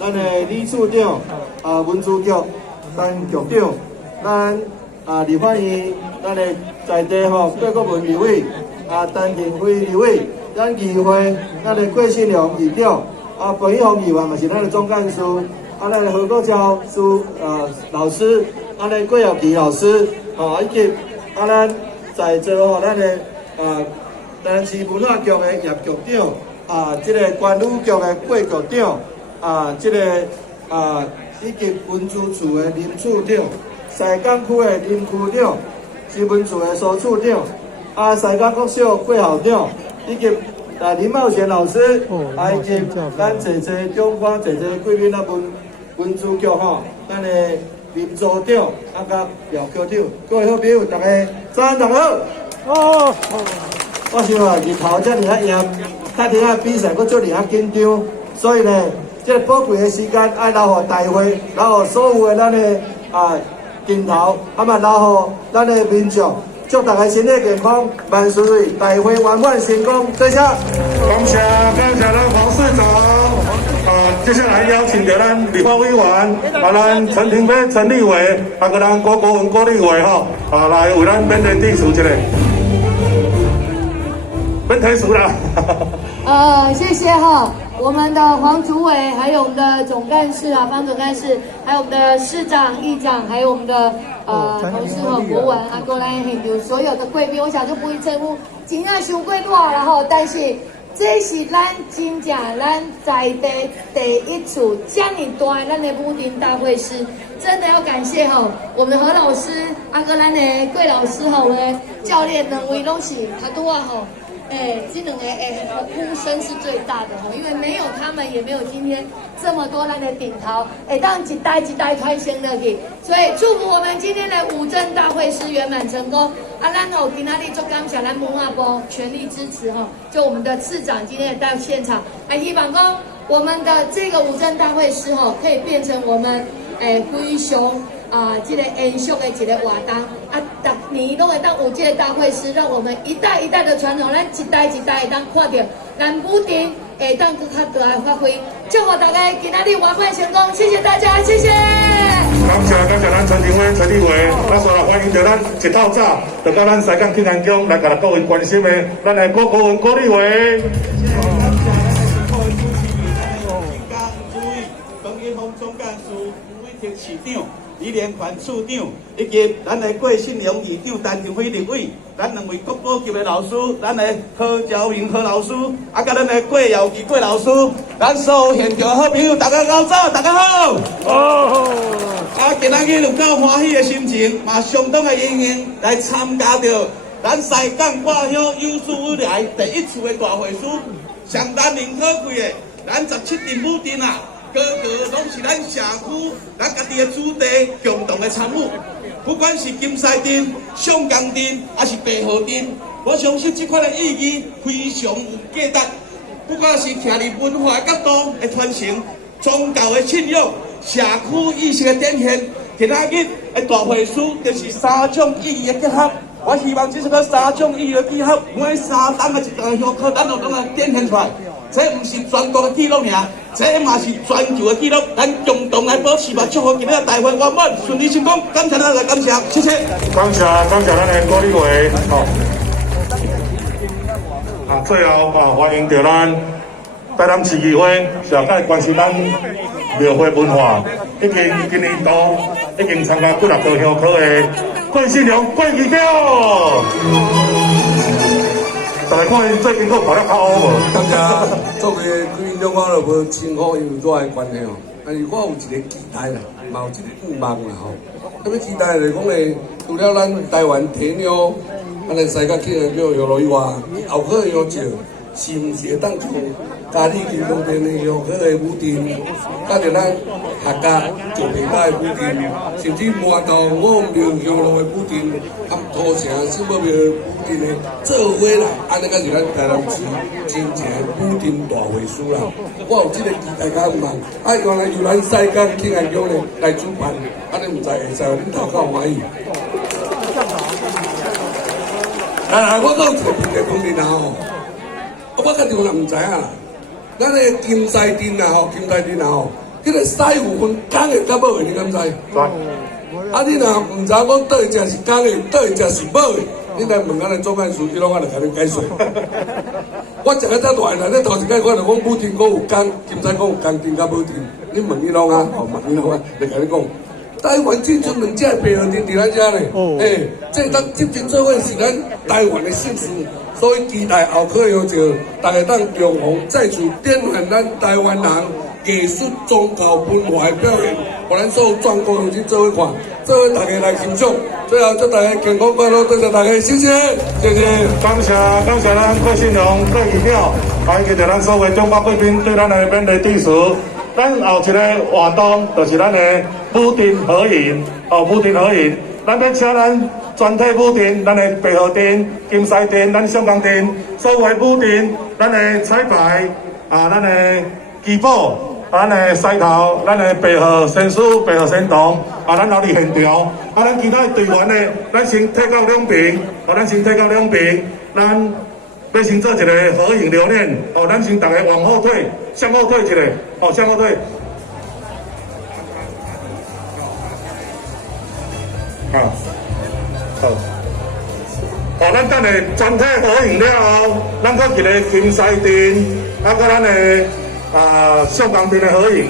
咱的李处长、文书局、陈局长，咱立法院咱的在地郭国文立委、陈廷辉立委，咱议会咱的郭信良议长，彭玉峰议员嘛是咱的总干事，咱的何国超老师，咱的郭耀琪老师，以及咱在座咱的咱市文化局的叶局长，这个关务局的郭局长。这个以及文书处的林处长、西港区的林区长、新闻处的苏处长、西港国小郭校长，以及林茂贤老师，以及咱坐中华坐贵宾文书局咱的林组长，甲廖科长，各位好朋友，大家早安，大家好。我想日头遮尔炎，较听比赛，佫遮尔紧张，所以呢。这个宝贵的时间，爱留予大会，留予所有的咱的镜头，嘛留予咱的民众，祝大家身体健康，万事如意，大会圆满成功，谢谢。感谢咱黄市长。接下来邀请到咱立法委员，咱陈廷飞陈立伟，个咱郭国文郭立伟来为咱免提词一下，免提词啦。谢谢我们的黄主委，还有我们的总干事方总干事，还有我们的市长、议长，还有我们的同事国文过来很多所有的贵宾，我想就不会称呼，真正伤过热了但是这是咱真正咱在地第一次这么大咱的武林大会师，真的要感谢我们的何老师，跟咱的桂老师我们的教练两位拢是他都这两个呼声是最大的因为没有他们，也没有今天这么多咱的顶头，当一代一代传承落去，所以祝福我们今天的五镇大会师圆满成功。咱今仔日做感谢咱文化部全力支持就我们的次长今天也到现场，希望讲我们的这个五镇大会师可以变成我们非常这个延续的一个活动每年都会当有这个大会师，让我们一代一代的传统，咱一代一代会当看到咱武林会当更较大的发挥。祝福大家今仔日圆满成功，谢谢大家，谢谢。感谢咱陈廷辉陈立伟，所来欢迎到咱一透早就到咱西港庆安宫来，甲各位关心的咱的郭国文郭立伟。总干事吴伟霆市长、李连环处长，以及咱的郭信良议长、陈廷辉立委，咱两位国保级的老师，咱的何兆明何老师，甲咱的郭耀基郭老师，咱所有现场的好朋友，大家早，大家好。今仔日有够欢喜的心情，嘛相当的荣幸来参加着咱西港挂乡有史以来第一次的大会师，上难能可贵的，咱17镇武镇个拢是咱社区咱家己的子弟共同的参与，不管是金狮镇、上江镇，还是白河镇，我相信这款的意义非常有价值。不管是徛伫文化的角度的传承、宗教的信仰、社区意识的展现，今仔日的大会师就是3种意义的结合。我希望这是个3种意义的结合，每3档的一档乡口，咱都能够展现出来。这不是全国的记录尔，这嘛是全球的记录。咱共同来保持吧，祝福今日的大会圆满顺利成功。感谢大家，感谢，谢谢。感谢咱的郭立伟，最后欢迎到咱台南市议会上届关心咱庙会文化，今年度已经参加几6个乡口的郭信良郭议长。大家看最近个跑得较好无？感谢作为规种我就无称呼，因为做爱关系但是我有一个期待啦，嘛有一个愿望啦什么期待来讲咧？除了咱台湾体育，咱的西港庆安宫游乐以外，后口的游乐是毋是会当从嘉义金东边的游口的武镇，甲着咱客家石平街的武镇，甚至搬到五庙游乐的武镇，土城新宝庙武镇的做伙啦，安尼才是咱台南市真正的武镇大会师啦。我有这个期待甲愿望，原来由咱西港庆安宫咧来主办，安尼唔知会使恁头够欢喜。来，我讲石平的方面我较定人唔知影啦。咱的金西镇啊吼，迄个师傅分公的甲母的，你敢知？啊，你若唔知讲倒一只是公的，倒一只是母的，你来问咱的总干事，伊拢我来甲你解说。我食个遮大汉，咱头一摆看到讲母镇讲有公，金西讲有公镇甲母镇，你问伊拢啊，问伊拢啊，来甲你讲。台湾进出两只白河镇伫咱遮呢，这当接近做伙是咱台湾的幸事，所以期待后课要求大家当重逢，再次点燃咱台湾人艺术宗教文化的表现，互咱所有全国乡亲做伙看，做伙大家来欣赏。最后祝大家健康快乐，多谢大家，谢谢，谢谢。感谢咱郭信荣、郭义淼，还有咱所有中国贵宾对咱的勉励支持。咱后一个活动就是咱的武镇合影，武镇合影，咱要请咱全体武镇，咱的白河镇、金西镇、咱上港镇，所有的武镇，咱的彩排咱的基宝，咱的西头，咱的白河仙师、白河仙童，咱留伫现场，咱其他队员呢，咱先退到两边，咱要先做一个合影留念，咱先大家往后退，向后退一下，向后退。好，咱等下全体合影了后，咱搁一个金西镇，搁咱的上港镇的合影